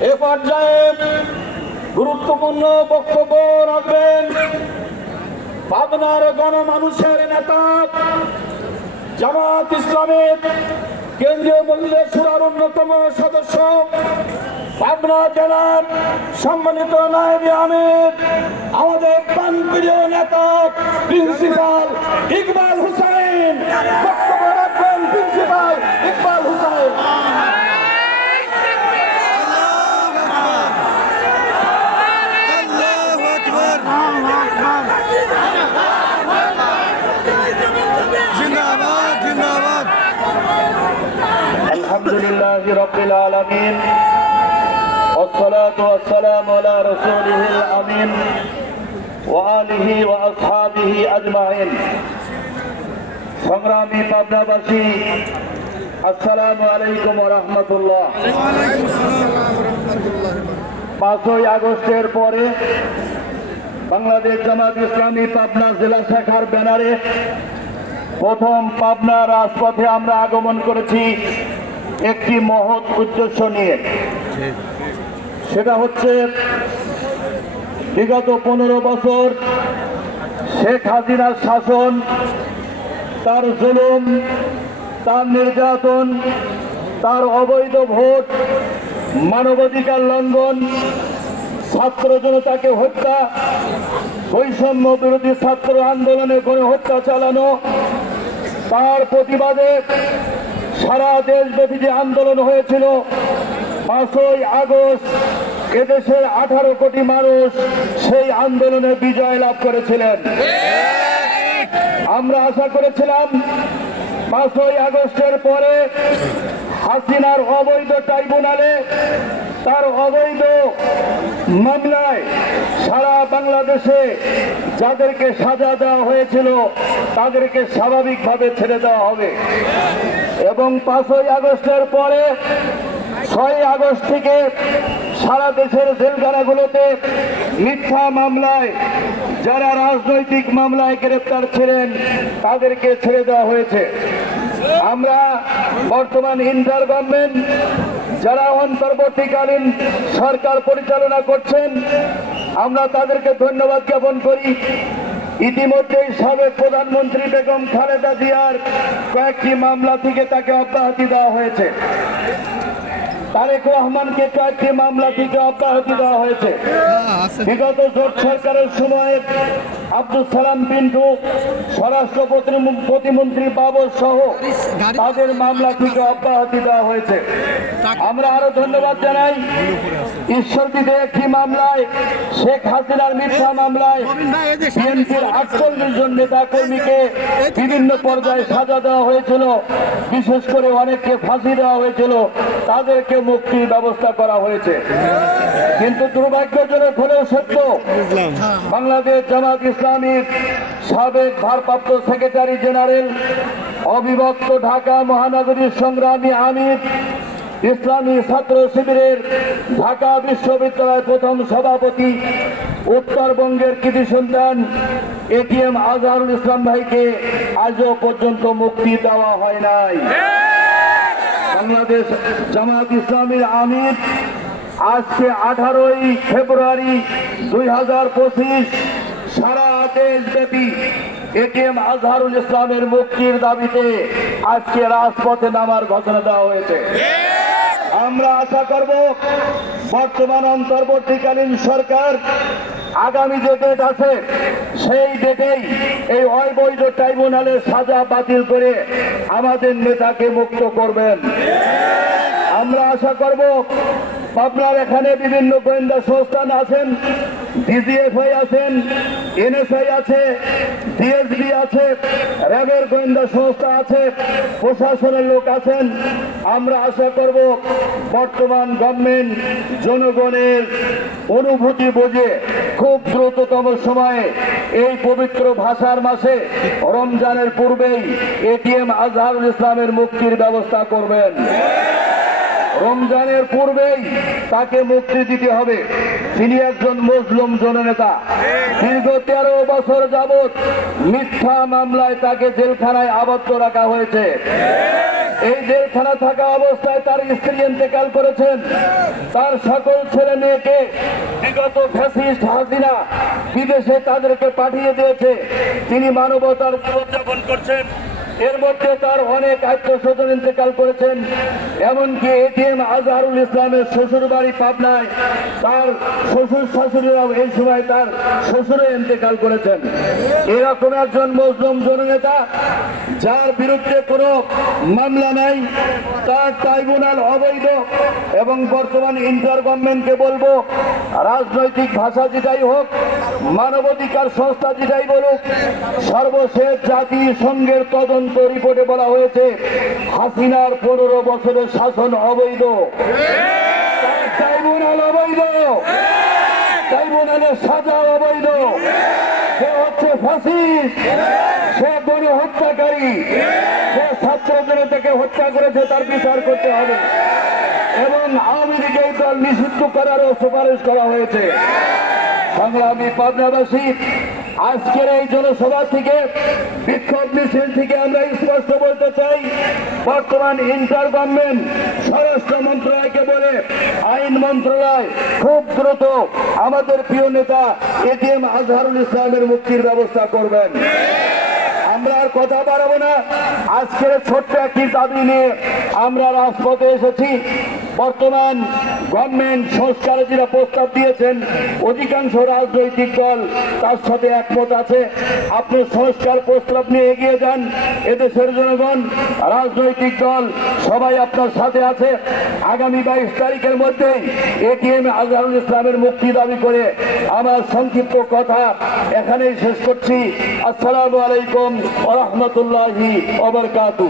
এ পর্যায়ে গুরুত্বপূর্ণ বক্তব্য রাখবেন পাবনার গণমানুষের নেতা জামাত ইসলামের কেন্দ্রীয় মহিলা সুরার অন্যতম সদস্য পাবনা জেলার সম্মানিত নায়েবে আমির, আমাদের প্রাণপ্রিয় নেতা, প্রিন্সিপাল ইকবাল হুসাইন বক্তব্য রাখবেন প্রিন্সিপাল ইকবাল হুসাইন আল্লাহু আকবার জিন্দাবাদ জিন্দাবাদ الحمد لله رب العالمين والصلاة والسلام على رسوله الأمين وآله وأصحابه أجمعين সংগ্রামী পাবনাবাসী আসসালামু আলাইকুম রহমতুল্লাহ ওয়ালাইকুম আসসালাম ওয়া রাহমাতুল্লাহ পাঁচই আগস্টের পরে বাংলাদেশ জামাত ইসলামী পাবনা জেলা শাখার ব্যানারে প্রথম পাবনা রাজপথে আমরা আগমন করেছি একটি মহৎ উদ্দেশ্য নিয়ে। সেটা হচ্ছে বিগত পনেরো বছর শেখ হাসিনার শাসন, তার জুলুম, তার নির্যাতন, তার অবৈধ ভোট, মানবাধিকার লঙ্ঘন, ছাত্র জনতাকে হত্যা, বৈষম্য বিরোধী ছাত্র আন্দোলনে গণ হত্যা চালানো, তার প্রতিবাদে সারা দেশব্যাপী যে আন্দোলন হয়েছিল, পাঁচই আগস্ট এদেশের আঠারো কোটি মানুষ সেই আন্দোলনে বিজয় লাভ করেছিলেন। আমরা আশা করেছিলাম, পাঁচই আগস্টের পরে হাসিনার অবৈধ ট্রাইব্যুনালে তার অবৈধ মামলায় সারা বাংলাদেশে যাদেরকে সাজা দেওয়া হয়েছিল, তাদেরকে স্বাভাবিকভাবে ছেড়ে দেওয়া হবে। এবং পাঁচই আগস্টের পরে, ছয় আগস্ট থেকে সারা দেশের জেলখানাগুলোতে মিথ্যা মামলায়, যারা রাজনৈতিক মামলায় গ্রেপ্তার ছিলেন, তাদেরকে ছেড়ে দেওয়া হয়েছে। আমরা বর্তমান ইন্টার গভর্নমেন্ট, যারা অন্তর্বর্তীকালীন সরকার পরিচালনা করছেন আমরা তাদেরকে ধন্যবাদ জ্ঞাপন করি। ইতিমধ্যেই সাবেক প্রধানমন্ত্রী বেগম খালেদা জিয়ার কয়েকটি মামলা থেকে তাকে অব্যাহতি দেওয়া হয়েছে। তারেক রহমানকে কয়েকটি মামলা থেকে অব্যাহতি দেওয়া হয়েছে। বিগত জোট সরকারের সময়ে আব্দুল সালাম পিন্টু স্বরাষ্ট্র প্রতিমন্ত্রী বাবর সহ তাদের মামলা থেকে অব্যাহতি দেওয়া হয়েছে। আমরা আরও ধন্যবাদ জানাই ঈশ্বরদীতে একটি মামলায় শেখ হাসিনার মিথ্যা মামলায় বিএনপির আটচল্লিশ জন নেতা কর্মীকে বিভিন্ন পর্যায়ে সাজা দেওয়া হয়েছিল। বিশেষ করে অনেককে ফাঁসি দেওয়া হয়েছিল। তাদেরকে মুক্তির ব্যবস্থা করা হয়েছে। কিন্তু দুর্ভাগ্যজনক হলেও সত্য, বাংলাদেশ জামাত ইসলামীর সাবেক ভারপ্রাপ্ত সেক্রেটারি জেনারেল, অবিভক্ত ঢাকা মহানগরীর সংগ্রামী আমির, ইসলামী ছাত্র শিবিরের ঢাকা বিশ্ববিদ্যালয়ের প্রথম সভাপতি, উত্তরবঙ্গের কৃতি সন্তান এটিএম আজহারুল ইসলাম ভাইকে আজও পর্যন্ত মুক্তি দেওয়া হয় নাই। বাংলাদেশ জামাত ইসলামীর আমির আজকে আঠারোই ফেব্রুয়ারি দুই হাজার পঁচিশ সারা দেশব্যাপী এটিএম আজহারুল ইসলামের মুক্তির দাবিতে আজকে রাজপথে নামার ঘোষণা দেওয়া হয়েছে। আমরা আশা করব বর্তমান অন্তর্বর্তীকালীন সরকার আগামী যে ডেট আছে, সেই ডেটেই এই অবৈধ ট্রাইব্যুনালের সাজা বাতিল করে আমাদের নেতাকে মুক্ত করবেন। আমরা আশা করব আপনার এখানে বিভিন্ন গোয়েন্দা সংস্থান আছেন ডিজিএফআই আছেন এনএসআই আছে ডিএসবি আছে, র্যাবের গোয়েন্দা সংস্থা আছে, প্রশাসনের লোক আছেন। আমরা আশা করব বর্তমান গভর্নমেন্ট জনগণের অনুভূতি বুঝে খুব দ্রুততম সময়ে এই পবিত্র ভাষার মাসে রমজানের পূর্বেই এটিএম আজহারুল ইসলামের মুক্তির ব্যবস্থা করবেন। রমজানের পূর্বেই তাকে মুক্তি দিতে হবে। তিনি একজন মুসলিম জননেতা। দীর্ঘ তেরো বছর যাবৎ মিথ্যা মামলায় তাকে জেলখানায় আবদ্ধ রাখা হয়েছে। এই জেলখানা থাকা অবস্থায় তার স্ত্রী ইন্তেকাল করেছেন। তার সকল ছেলে মেয়েকে বিগত ফ্যাসিস্ট হাসিনা বিদেশে তাদেরকে পাঠিয়ে দিয়েছে। তিনি মানবতার জীবনযাপন করছেন। এর মধ্যে তার অনেক আত্মস্বজন ইন্তেকাল করেছেন, এমনকি এটিএম আজহারুল ইসলামের শ্বশুর বাড়ি পাবনায় তার শ্বশুর শাশুড়িরাও এই সময় তার শ্বশুরে ইন্তেকাল করেছেন। এরকম একজন মুসলিম জননেতা যার বিরুদ্ধে কোনো মামলা নাই, তার ট্রাইব্যুনাল অবৈধ এবং বর্তমান ইন্টার গভর্নমেন্টকে বলব, রাজনৈতিক ভাষা যেটাই হোক মানবাধিকার সংস্থা যেটাই বলুক, সর্বশেষ জাতিসংঘের তদন্ত রিপোর্টে বলা হয়েছে, হাসিনার পনেরো বছরের শাসন অবৈধ। ট্রাইব্যুনাল অবৈধ। ট্রাইব্যুনালের সাজা অবৈধ। সে হচ্ছে ফাঁসিস্ট সে গণহত্যাকারী। সে ছাত্র জনতাকে হত্যা করেছে, তার বিচার করতে হবে। এবং আওয়ামী লীগ এই দল নিষিদ্ধ করারও সুপারিশ করা হয়েছে। সংগ্রামী পাবনাবাসী আজকের এই জনসভা থেকে, বিক্ষোভ মিছিল থেকে আমরা স্পষ্ট বলতে চাই, বর্তমান ইন্টার গভর্নমেন্ট স্বরাষ্ট্র মন্ত্রণালয়কে বলে আইন মন্ত্রণালয় খুব দ্রুত আমাদের প্রিয় নেতা এটিএম আজহারুল ইসলামের মুক্তির ব্যবস্থা করবেন। আমরা আর কথা বাড়াবো না। আজকের ছোট্ট একটি দাবি নিয়ে আমরা রাজপথে এসেছি। বর্তমান গভর্নমেন্ট সংস্কারে যেটা প্রস্তাব দিয়েছেন, অধিকাংশ রাজনৈতিক দল তার সাথে একমত আছে। আপনি সংস্কার প্রস্তাব নিয়ে এগিয়ে যান, এদেশের জনগণ, রাজনৈতিক দল সবাই আপনার সাথে আছে। আগামী বাইশ তারিখের মধ্যেই এটিএম আজহারুল ইসলামের মুক্তি দাবি করে আমার সংক্ষিপ্ত কথা এখানেই শেষ করছি। আসসালামু আলাইকুম ওরহমতুল্লাহি ওবরকাতু